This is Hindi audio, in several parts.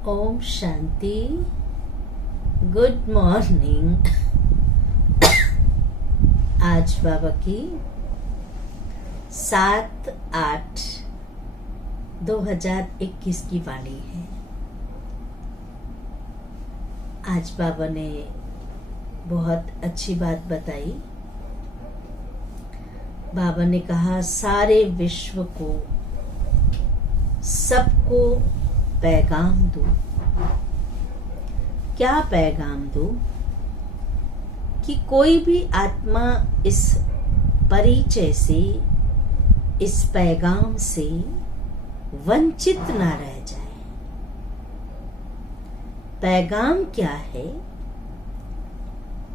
ओम शांति। Good morning. आज बाबा की 7/8/2021 की वाणी है। आज बाबा ने बहुत अच्छी बात बताई। बाबा ने कहा सारे विश्व को, सबको पैगाम दो। क्या पैगाम दो? कि कोई भी आत्मा इस परिचय से, इस पैगाम से वंचित ना रह जाए। पैगाम क्या है?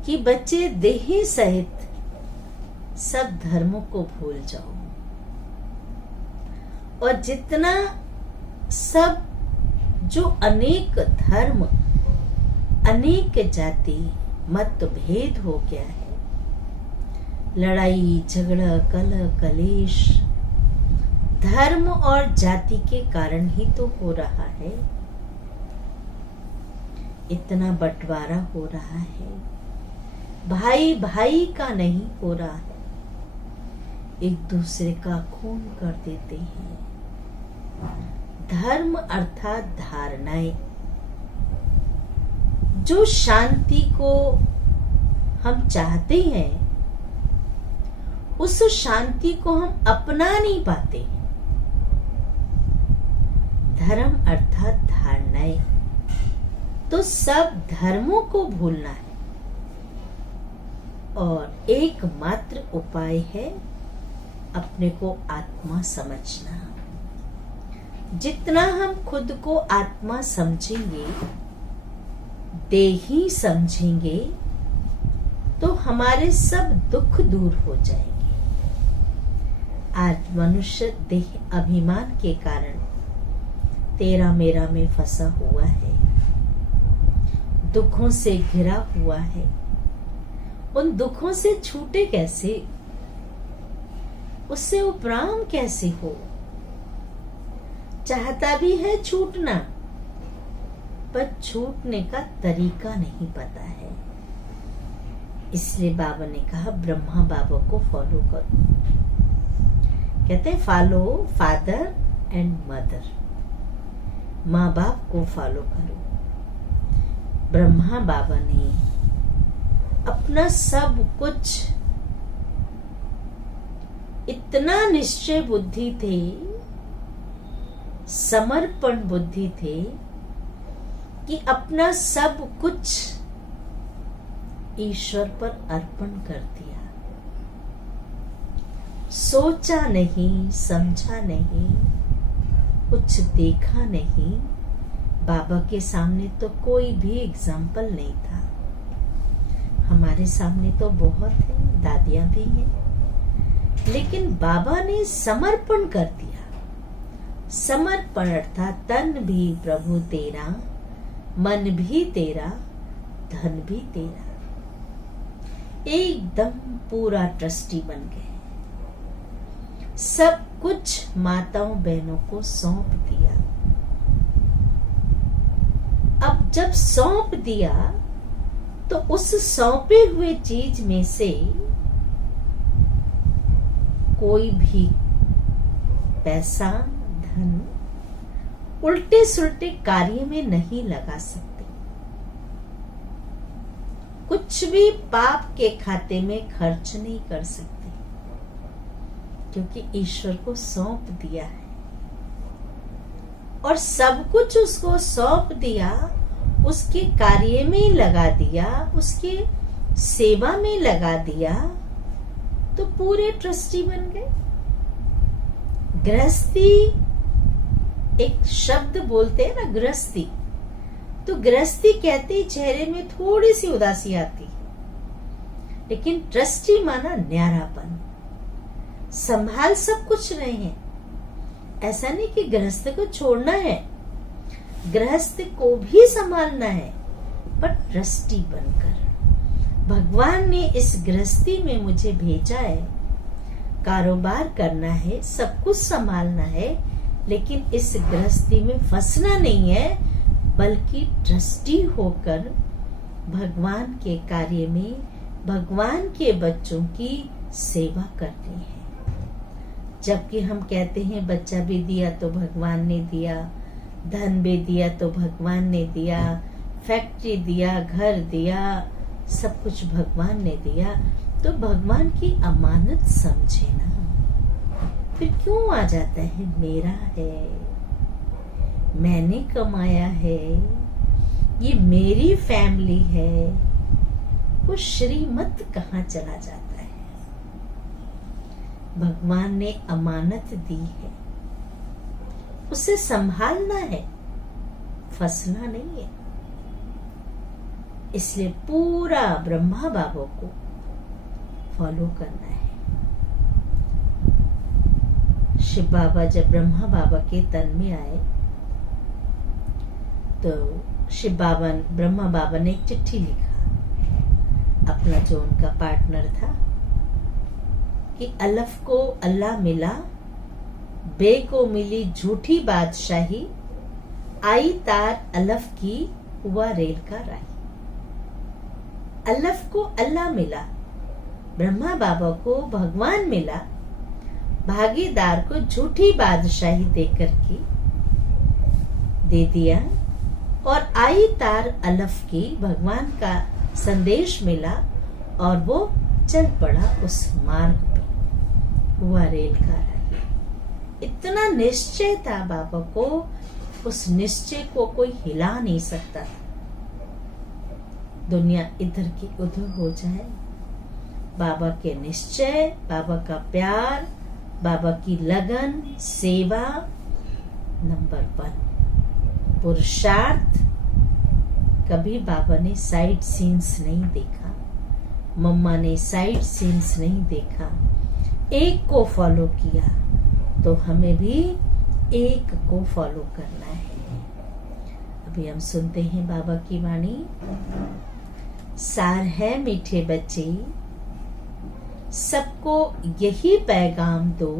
कि बच्चे देही सहित सब धर्मों को भूल जाओ, और जितना सब जो अनेक धर्म, अनेक जाति, मत भेद हो गया है, लड़ाई झगड़ा कलह कलेश धर्म और जाति के कारण ही तो हो रहा है। इतना बंटवारा हो रहा है, भाई भाई का नहीं हो रहा है, एक दूसरे का खून कर देते हैं। धर्म अर्थात धारणाएं, जो शांति को हम चाहते हैं, उस शांति को हम अपना नहीं पाते हैं। धर्म अर्थात धारणाएं, तो सब धर्मों को भूलना है, और एकमात्र उपाय है अपने को आत्मा समझना। जितना हम खुद को आत्मा समझेंगे, देही समझेंगे, तो हमारे सब दुख दूर हो जाएंगे। आज मनुष्य देह अभिमान के कारण तेरा मेरा में फंसा हुआ है, दुखों से घिरा हुआ है। उन दुखों से छूटे कैसे? उससे उपराम कैसे हो? चाहता भी है छूटना, पर छूटने का तरीका नहीं पता है। इसलिए बाबा ने कहा ब्रह्मा बाबा को फॉलो करो। कहते हैं फॉलो फादर एंड मदर, माँ बाप को फॉलो करो। ब्रह्मा बाबा ने अपना सब कुछ, इतना निश्चय बुद्धि थे, समर्पण बुद्धि थे, कि अपना सब कुछ ईश्वर पर अर्पण कर दिया। सोचा नहीं, समझा नहीं, कुछ देखा नहीं। बाबा के सामने तो कोई भी एग्जाम्पल नहीं था। हमारे सामने तो बहुत है, दादियां भी हैं, लेकिन बाबा ने समर्पण कर दिया। समर्पण अर्थात तन भी प्रभु तेरा, मन भी तेरा, धन भी तेरा। एकदम पूरा ट्रस्टी बन गए। सब कुछ माताओं बहनों को सौंप दिया। अब जब सौंप दिया, तो उस सौंपे हुए चीज में से कोई भी पैसा, धन उल्टे सुल्टे कार्य में नहीं लगा सकते। कुछ भी पाप के खाते में खर्च नहीं कर सकते, क्योंकि ईश्वर को सौंप दिया है। और सब कुछ उसको सौंप दिया, उसके कार्य में लगा दिया, उसके सेवा में लगा दिया, तो पूरे ट्रस्टी बन गए। गृहस्थी एक शब्द बोलते हैं ना, गृहस्थी, तो गृहस्थी कहते ही चेहरे में थोड़ी सी उदासी आती है, लेकिन ट्रस्टी माना न्यारापन। संभाल सब कुछ रहे हैं। ऐसा नहीं कि गृहस्थ को छोड़ना है, गृहस्थ को भी संभालना है, पर ट्रस्टी बनकर। भगवान ने इस गृहस्थी में मुझे भेजा है, कारोबार करना है, सब कुछ संभालना है, लेकिन इस गृहस्थी में फंसना नहीं है, बल्कि ट्रस्टी होकर भगवान के कार्य में भगवान के बच्चों की सेवा करनी है। जबकि हम कहते हैं बच्चा भी दिया तो भगवान ने दिया, धन भी दिया तो भगवान ने दिया, फैक्ट्री दिया, घर दिया, सब कुछ भगवान ने दिया, तो भगवान की अमानत समझे ना। फिर क्यों आ जाता है मेरा है, मैंने कमाया है, ये मेरी फैमिली है, वो श्रीमत कहाँ चला जाता है। भगवान ने अमानत दी है, उसे संभालना है, फंसना नहीं है। इसलिए पूरा ब्रह्मा बाबा को फॉलो करना है। शिव बाबा जब ब्रह्मा बाबा के तन में आए तो शिव बाबा ब्रह्मा बाबा ने एक चिट्ठी लिखा अपना जो उनका पार्टनर था कि अलफ को अल्लाह मिला, बे को मिली झूठी बादशाही, आई तार अलफ की हुआ रेल का राही। अलफ को अल्लाह मिला, ब्रह्मा बाबा को भगवान मिला, भागीदार को झूठी बादशाही देकर के दे दिया, और आई तार अलफ की भगवान का संदेश मिला और वो चल पड़ा उस मार्ग पे, हुआ रेल का राही। इतना निश्चय था बाबा को, उस निश्चय को कोई हिला नहीं सकता था। दुनिया इधर की उधर हो जाए, बाबा के निश्चय, बाबा का प्यार, बाबा की लगन, सेवा नंबर 1। पुरुषार्थ, कभी बाबा ने साइड सीन्स नहीं देखा, मम्मा ने साइड सीन्स नहीं देखा, एक को फॉलो किया, तो हमें भी एक को फॉलो करना है। अभी हम सुनते हैं बाबा की वाणी। सार है मीठे बच्चे, सबको यही पैगाम दो,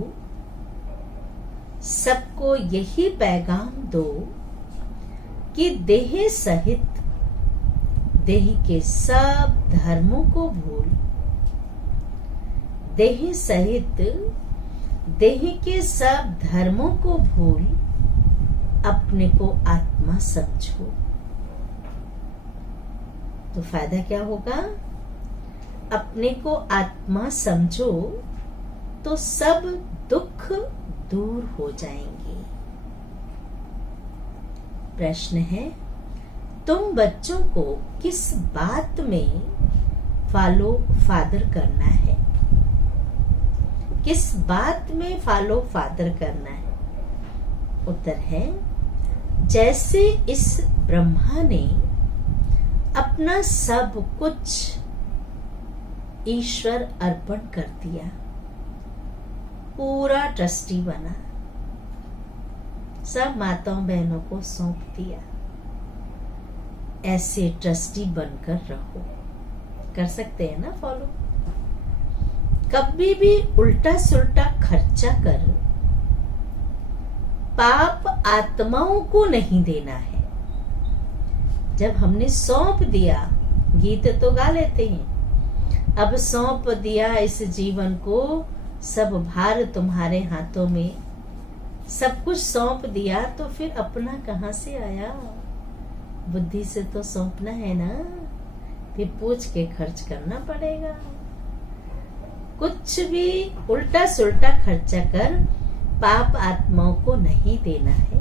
सबको यही पैगाम दो कि देह सहित देह के सब धर्मों को भूल, देह सहित देह के सब धर्मों को भूल, अपने को आत्मा समझो। तो फायदा क्या होगा? अपने को आत्मा समझो तो सब दुख दूर हो जाएंगे। प्रश्न है, तुम बच्चों को किस बात में फॉलो फादर करना है? किस बात में फॉलो फादर करना है? उत्तर है, जैसे इस ब्रह्मा ने अपना सब कुछ ईश्वर अर्पण कर दिया, पूरा ट्रस्टी बना, सब माताओं बहनों को सौंप दिया। ऐसे ट्रस्टी बनकर रहो। कर सकते हैं ना फॉलो? कभी भी उल्टा सुल्टा खर्चा कर पाप आत्माओं को नहीं देना है। जब हमने सौंप दिया, गीत तो गा लेते हैं, अब सौंप दिया इस जीवन को, सब भार तुम्हारे हाथों में, सब कुछ सौंप दिया, तो फिर अपना कहां से आया? बुद्धि से तो सौंपना है ना, फिर पूछ के खर्च करना पड़ेगा। कुछ भी उल्टा सुल्टा खर्चा कर पाप आत्माओं को नहीं देना है।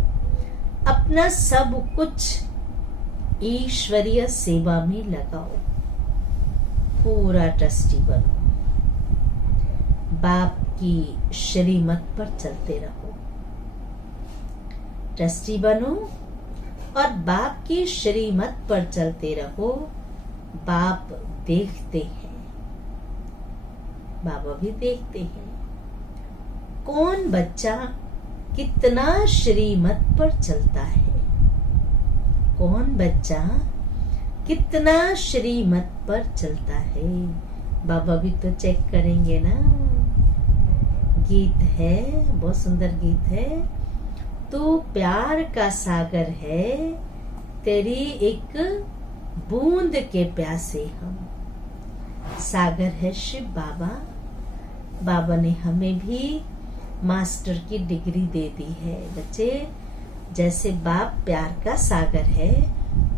अपना सब कुछ ईश्वरीय सेवा में लगाओ, पूरा ट्रस्टी बनो, बाप की श्रीमत पर चलते रहो। ट्रस्टी बनो और बाप की श्रीमत पर चलते रहो। बाप देखते हैं, बाबा भी देखते हैं, कौन बच्चा कितना श्रीमत पर चलता है, कौन बच्चा कितना श्रीमत पर चलता है। बाबा भी तो चेक करेंगे ना। गीत है, बहुत सुंदर गीत है। तू प्यार का सागर है, तेरी एक बूंद के प्यासे हम। सागर है शिव बाबा। बाबा ने हमें भी मास्टर की डिग्री दे दी है। बच्चे, जैसे बाप प्यार का सागर है,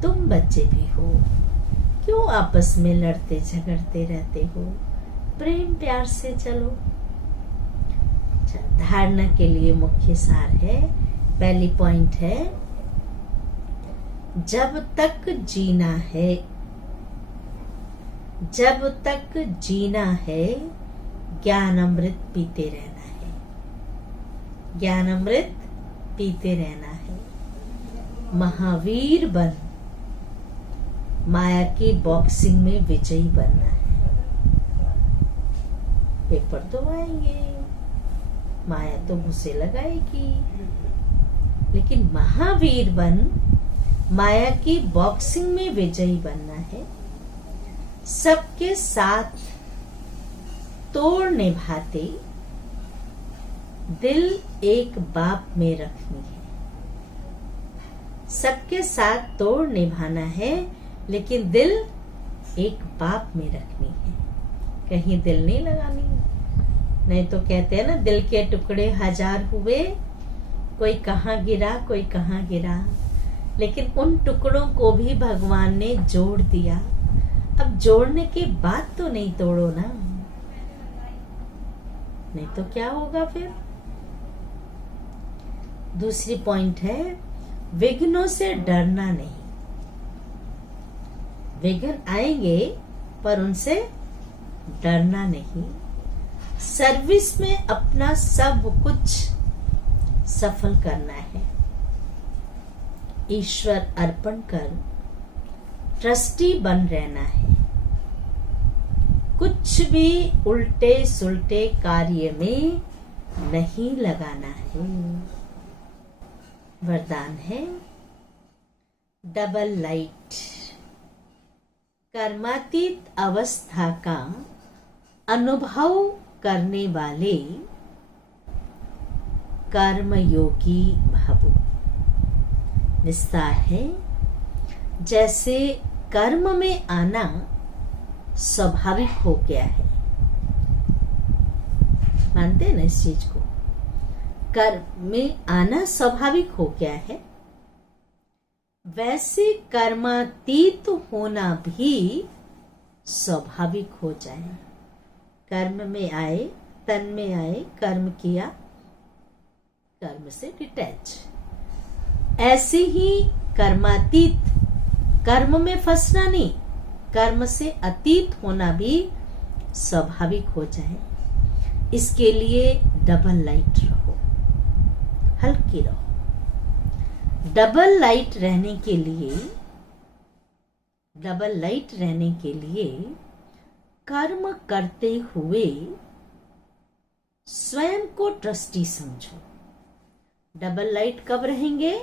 तुम बच्चे भी हो। क्यों आपस में लड़ते झगड़ते रहते हो? प्रेम प्यार से चलो। धारणा के लिए मुख्य सार है। पहली पॉइंट है, जब तक जीना है, जब तक जीना है, ज्ञान अमृत पीते रहना है। ज्ञान अमृत पीते रहना है। महावीर बन, माया की बॉक्सिंग में विजयी बनना है। पेपर तो आएंगे, माया तो घुसे लगाएगी, लेकिन महावीर बन, माया की बॉक्सिंग में विजयी बनना है। सबके साथ तोड़ निभाते दिल एक बाप में रखनी है। सबके साथ तोड़ निभाना है, लेकिन दिल एक बाप में रखनी है। कहीं दिल नहीं लगानी। नहीं तो कहते हैं ना, दिल के टुकड़े हजार हुए, कोई कहाँ गिरा कोई कहाँ गिरा। लेकिन उन टुकड़ों को भी भगवान ने जोड़ दिया। अब जोड़ने के बाद तो नहीं तोड़ो ना, नहीं तो क्या होगा फिर। दूसरी पॉइंट है, विघ्नों से डरना नहीं। विघ्न आएंगे पर उनसे डरना नहीं। सर्विस में अपना सब कुछ सफल करना है। ईश्वर अर्पण कर ट्रस्टी बन रहना है। कुछ भी उल्टे सुलटे कार्य में नहीं लगाना है। वरदान है, डबल लाइट। कर्मातीत अवस्था का अनुभव करने वाले कर्मयोगी भवो। विस्तार है, जैसे कर्म में आना स्वाभाविक हो गया है। मानते हैं ना इस चीज को? कर्म में आना स्वाभाविक हो गया है, वैसे कर्मातीत होना भी स्वाभाविक हो जाए। कर्म में आए, तन में आए, कर्म किया, कर्म से डिटैच। ऐसे ही कर्मातीत, कर्म में फंसना नहीं, कर्म से अतीत होना भी स्वाभाविक हो जाए। इसके लिए डबल लाइट रहो, हल्की रहो। डबल लाइट रहने के लिए, डबल लाइट रहने के लिए कर्म करते हुए स्वयं को ट्रस्टी समझो। डबल लाइट कब रहेंगे?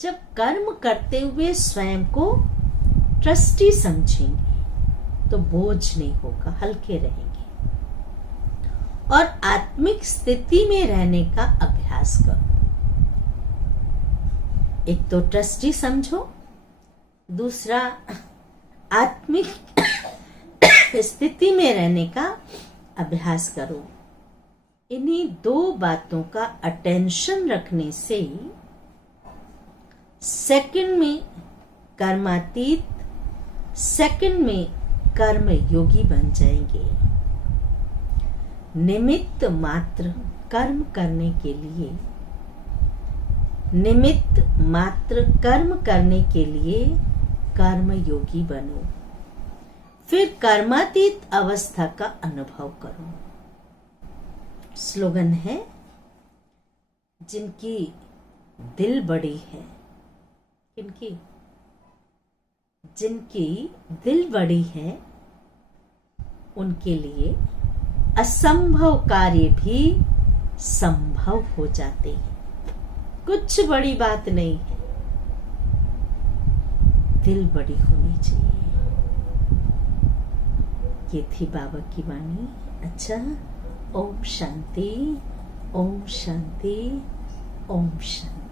जब कर्म करते हुए स्वयं को ट्रस्टी समझेंगे तो बोझ नहीं होगा, हल्के रहेंगे। और आत्मिक स्थिति में रहने का अभ्यास करो। एक तो ट्रस्टी समझो, दूसरा आत्मिक स्थिति में रहने का अभ्यास करो। इन्हीं दो बातों का अटेंशन रखने से सेकंड में कर्मातीत, सेकंड में कर्म योगी बन जाएंगे। निमित्त मात्र कर्म करने के लिए, निमित्त मात्र कर्म करने के लिए कर्म योगी बनो। फिर कर्मातीत अवस्था का अनुभव करो। स्लोगन है, जिनकी दिल बड़ी है, किनकी? जिनकी दिल बड़ी है, उनके लिए असंभव कार्य भी संभव हो जाते हैं। कुछ बड़ी बात नहीं है, दिल बड़ी होनी चाहिए। ये थी बाबा की वाणी। अच्छा, ओम शांति, ओम शांति, ओम शांति।